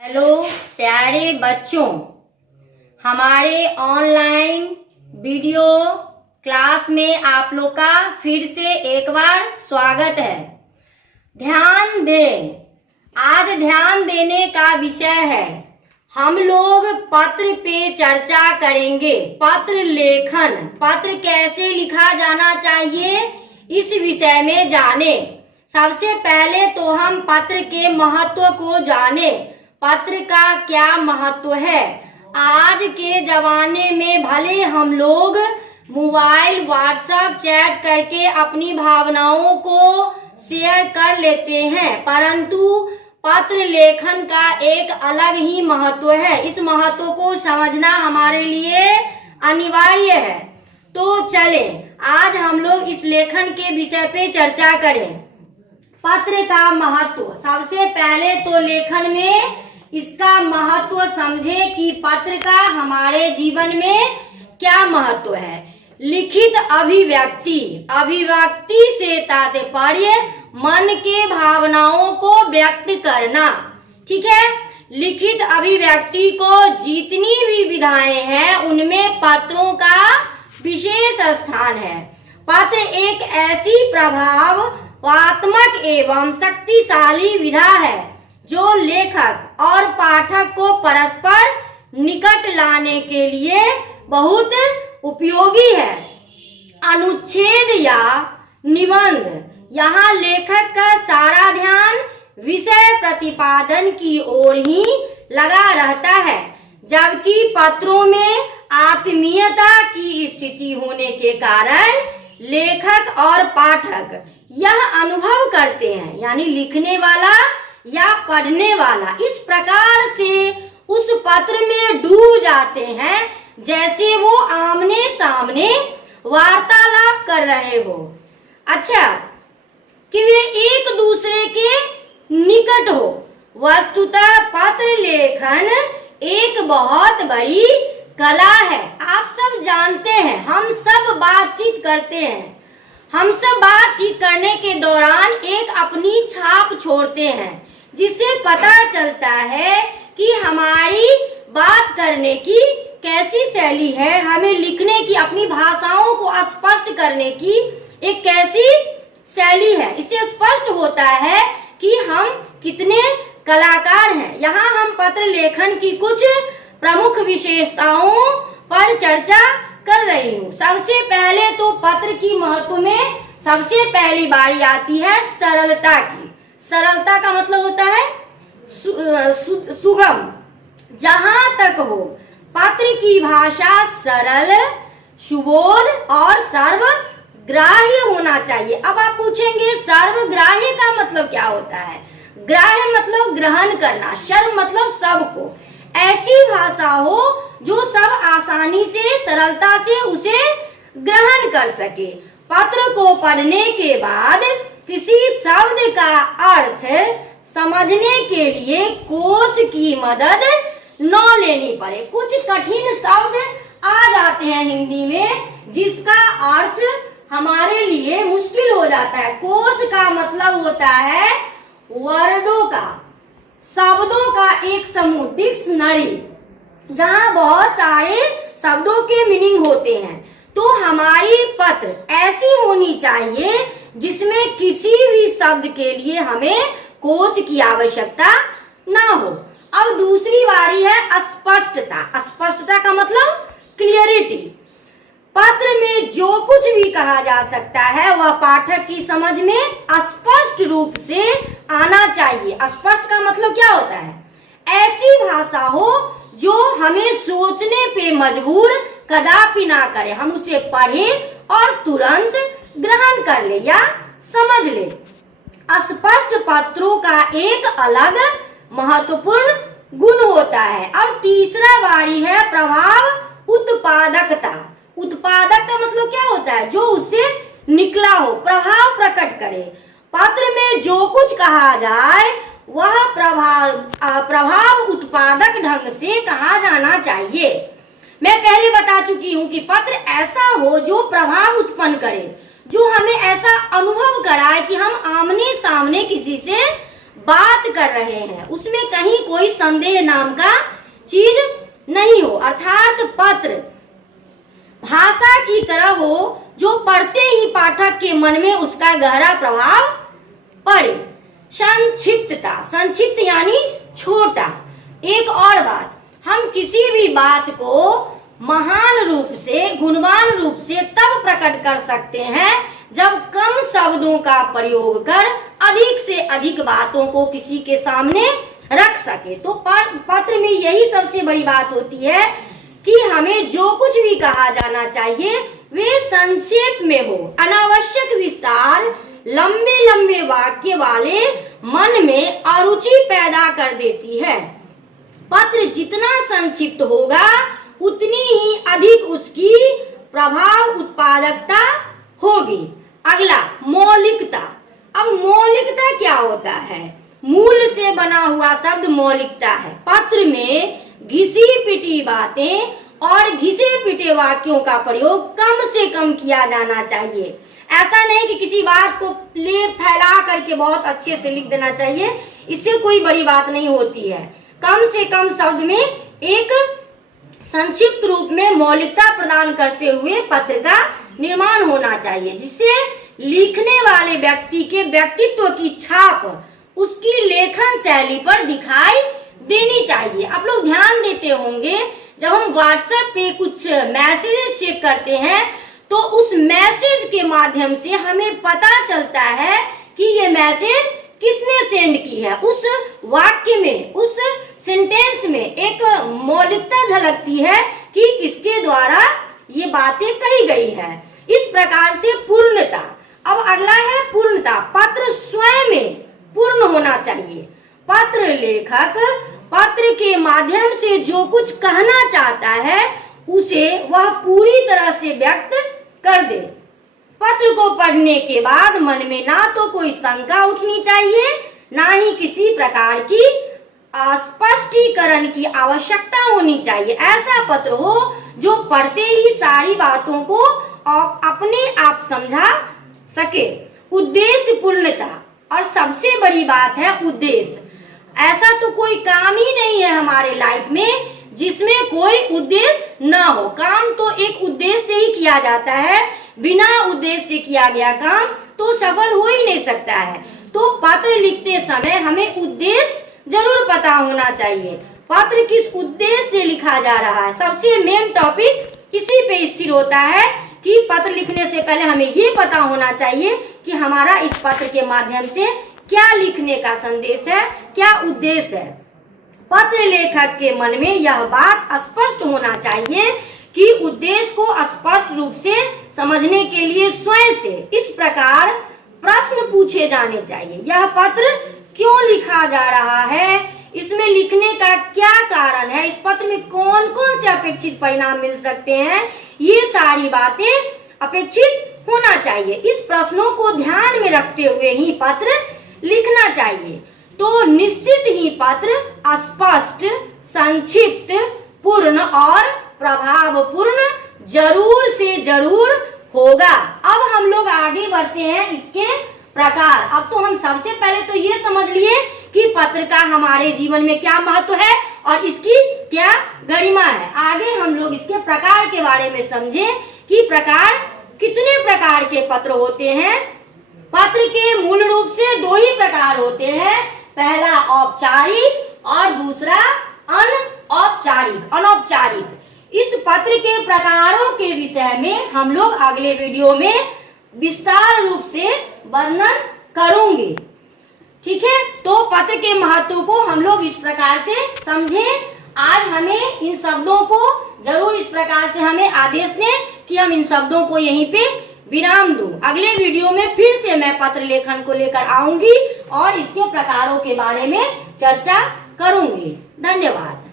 Hello प्यारे बच्चों, हमारे ऑनलाइन वीडियो क्लास में आप लोग का फिर से एक बार स्वागत है। ध्यान दें, आज ध्यान देने का विषय है, हम लोग पत्र पे चर्चा करेंगे। पत्र लेखन, पत्र कैसे लिखा जाना चाहिए इस विषय में जाने। सबसे पहले तो हम पत्र के महत्व को जाने। पत्र का क्या महत्व है। आज के जमाने में भले हम लोग मोबाइल व्हाट्सएप चैट करके अपनी भावनाओं को शेयर कर लेते हैं, परंतु पत्र लेखन का एक अलग ही महत्व है। इस महत्व को समझना हमारे लिए अनिवार्य है। तो चले आज हम लोग इस लेखन के विषय पे चर्चा करें। पत्र का महत्व, सबसे पहले तो लेखन में इसका महत्व समझे कि पत्र का हमारे जीवन में क्या महत्व है। लिखित अभिव्यक्ति, अभिव्यक्ति से तात्पर्य मन के भावनाओं को व्यक्त करना। ठीक है, लिखित अभिव्यक्ति को जितनी भी विधाएं हैं उनमें पत्रों का विशेष स्थान है। पत्र एक ऐसी प्रभावात्मक एवं शक्तिशाली विधा है जो लेखक और पाठक को परस्पर निकट लाने के लिए बहुत उपयोगी है। अनुच्छेद या निबंध, यहाँ लेखक का सारा ध्यान विषय प्रतिपादन की ओर ही लगा रहता है, जबकि पत्रों में आत्मीयता की स्थिति होने के कारण लेखक और पाठक यह अनुभव करते हैं, यानी लिखने वाला या पढ़ने वाला इस प्रकार से उस पत्र में डूब जाते हैं जैसे वो आमने सामने वार्तालाप कर रहे हो। अच्छा, कि वे एक दूसरे के निकट हो। वस्तुतः पत्र लेखन एक बहुत बड़ी कला है। आप सब जानते हैं, हम सब बातचीत करते हैं। हम सब बातचीत करने के दौरान एक अपनी छाप छोड़ते हैं, जिससे पता चलता है कि हमारी बात करने की कैसी शैली है, हमें लिखने की, अपनी भाषाओं को स्पष्ट करने की एक कैसी शैली है। इससे स्पष्ट होता है कि हम कितने कलाकार हैं। यहाँ हम पत्र लेखन की कुछ प्रमुख विशेषताओं पर चर्चा कर रही हूँ। सबसे पहले तो पत्र की महत्व में सबसे पहली बारी आती है सरलता की। सरलता का मतलब होता है सुगम। जहां तक हो, पत्र की भाषा सरल, सुबोध और सर्वग्राह्य होना चाहिए। अब आप पूछेंगे सर्वग्राह्य का मतलब क्या होता है। ग्राह्य मतलब ग्रहण करना, सर्व मतलब सबको। ऐसी भाषा हो जो सब आसानी से, सरलता से उसे ग्रहण कर सके। पत्र को पढ़ने के बाद किसी शब्द का अर्थ समझने के लिए कोश की मदद न लेनी पड़े। कुछ कठिन शब्द आ जाते हैं हिंदी में जिसका अर्थ हमारे लिए मुश्किल हो जाता है। कोश का मतलब होता है वर्डों का, शब्दों का एक समूह, डिक्शनरी, जहां बहुत सारे शब्दों के मीनिंग होते हैं। तो हमारी पत्र ऐसी होनी चाहिए जिसमें किसी भी शब्द के लिए हमें कोश की आवश्यकता ना हो। अब दूसरी बारी है स्पष्टता। स्पष्टता का मतलब क्लियरिटी। पत्र में जो कुछ भी कहा जा सकता है वह पाठक की समझ में स्पष्ट रूप से आना चाहिए। स्पष्ट का मतलब क्या होता है, ऐसी भाषा हो जो हमें सोचने पे मजबूर कदापि ना करे। हम उसे पढ़ें और तुरंत ग्रहण कर ले या समझ ले। स्पष्ट पत्रों का एक अलग महत्वपूर्ण गुण होता है। अब तीसरा बारी है प्रभाव उत्पादकता। उत्पादक का मतलब क्या होता है, जो उससे निकला हो, प्रभाव प्रकट करे। पत्र में जो कुछ कहा जाए वह प्रभाव उत्पादक ढंग से कहा जाना चाहिए। मैं पहले बता चुकी हूँ कि पत्र ऐसा हो जो प्रभाव उत्पन्न करे, जो हमें ऐसा अनुभव कराए कि हम आमने सामने किसी से बात कर रहे हैं उसमें कहीं कोई संदेह नाम का चीज नहीं हो, अर्थात पत्र भाषा की तरह हो जो पढ़ते ही पाठक के मन में उसका गहरा प्रभाव पड़े। संक्षिप्तता, संक्षिप्त यानी छोटा। एक और बात, हम किसी भी बात को महान रूप से, गुणवान रूप से तब प्रकट कर सकते हैं जब कम शब्दों का प्रयोग कर अधिक से अधिक बातों को किसी के सामने रख सके। तो पत्र में यही सबसे बड़ी बात होती है कि हमें जो कुछ भी कहा जाना चाहिए वे संक्षेप में हो। अनावश्यक विस्तार, लंबे लंबे वाक्य वाले मन में अरुचि पैदा कर देती है। पत्र जितना संक्षिप्त होगा उतनी ही अधिक उसकी प्रभाव उत्पादकता होगी। अगला, मौलिकता। अब मौलिकता क्या होता है? मूल से बना हुआ शब्द मौलिकता है। पत्र में घिसी पिटी बातें और घिसे पिटे वाक्यों का प्रयोग कम से कम किया जाना चाहिए। ऐसा नहीं कि किसी बात को ले फैला करके बहुत अच्छे से लिख देना चाहिए, इससे कोई बड़ी बात नहीं होती है। कम से कम शब्द में एक संक्षिप्त रूप में मौलिकता प्रदान करते हुए पत्र का निर्माण होना चाहिए, जिससे लिखने वाले व्यक्ति के व्यक्तित्व की छाप उसकी लेखन शैली पर दिखाई देनी चाहिए। आप लोग ध्यान देते होंगे जब हम व्हाट्सएप पे कुछ मैसेज चेक करते हैं तो उस मैसेज के माध्यम से हमें पता चलता है कि ये मैसेज किसने सेंड की है। उस वाक्य में, उस सेंटेंस में एक मौलिकता झलकती है कि किसके द्वारा ये बातें कही गई है। इस प्रकार से पूर्णता। अब अगला है पूर्णता। पत्र स्वयं में पूर्ण होना चाहिए। पत्र लेखक पत्र के माध्यम से जो कुछ कहना चाहता है उसे वह पूरी तरह से व्यक्त कर दे। पत्र को पढ़ने के बाद मन में ना तो कोई शंका उठनी चाहिए, ना ही किसी प्रकार की स्पष्टीकरण की आवश्यकता होनी चाहिए। ऐसा पत्र हो जो पढ़ते ही सारी बातों को अपने आप समझा सके। उद्देश्य पूर्णता, और सबसे बड़ी बात है उद्देश्य। ऐसा तो कोई काम ही नहीं है हमारे लाइफ में जिसमें कोई उद्देश्य ना हो। काम तो एक उद्देश्य से ही किया जाता है, बिना उद्देश्य से किया गया काम तो सफल हो ही नहीं सकता है। तो पत्र लिखते समय हमें उद्देश्य जरूर पता होना चाहिए। पत्र किस उद्देश्य से लिखा जा रहा है, सबसे मेन टॉपिक इसी पे स्थिर होता है कि पत्र लिखने से पहले हमें ये पता होना चाहिए कि हमारा इस पत्र के माध्यम से क्या लिखने का संदेश है, क्या उद्देश्य है। पत्र लेखक के मन में यह बात स्पष्ट होना चाहिए कि उद्देश्य को स्पष्ट रूप से समझने के लिए स्वयं से इस प्रकार प्रश्न पूछे जाने चाहिए। यह पत्र क्यों लिखा जा रहा है, इसमें लिखने का क्या कारण है, इस पत्र में कौन कौन से अपेक्षित परिणाम मिल सकते हैं, ये सारी बातें अपेक्षित होना चाहिए। इस प्रश्नों को ध्यान में रखते हुए ही पत्र लिखना चाहिए। तो निश्चित ही पत्र स्पष्ट, संक्षिप्त, पूर्ण और प्रभावपूर्ण जरूर से जरूर होगा। अब हम लोग आगे बढ़ते हैं इसके प्रकार। अब तो हम सबसे पहले तो ये समझ लिए कि पत्र का हमारे जीवन में क्या महत्व है और इसकी क्या गरिमा है। आगे हम लोग इसके प्रकार के बारे में समझे कि प्रकार, कितने प्रकार के पत्र होते हैं। पत्र के मूल रूप से दो ही प्रकार होते हैं, पहला औपचारिक और दूसरा अनौपचारिक। इस पत्र के प्रकारों के विषय में हम लोग अगले वीडियो में विस्तार रूप से वर्णन करूंगे। ठीक है, तो पत्र के महत्व को हम लोग इस प्रकार से समझें। आज हमें इन शब्दों को जरूर इस प्रकार से हमें आदेश दें कि हम इन शब्दों को यहीं पे विराम दूं। अगले वीडियो में फिर से मैं पत्र लेखन को लेकर आऊंगी और इसके प्रकारों के बारे में चर्चा करूंगी। धन्यवाद।